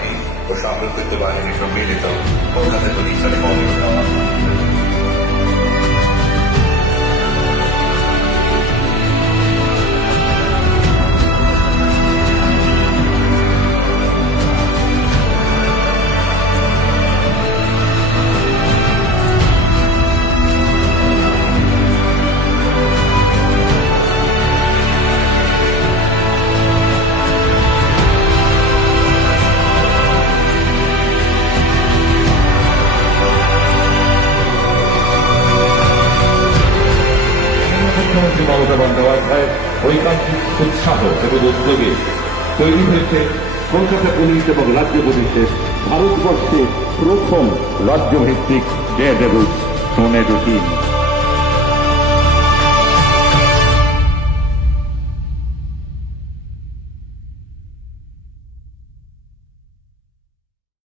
বাহিনী ও সম্পর্কিত বাহিনী সম্মিলিত কলকাতা পুলিশের মনোনয়ন দেওয়া হয়। মুখ্যমন্ত্রী মমতা বন্দ্যোপাধ্যায় ঐকান্তিক উৎসাহ এবং উদ্যোগে তৈরি হয়েছে কলকাতা পুলিশ এবং রাজ্য পুলিশের ভারতবর্ষে প্রথম রাজ্যভিত্তিক ডেয়ারডেভিলস টর্নেডো টিম।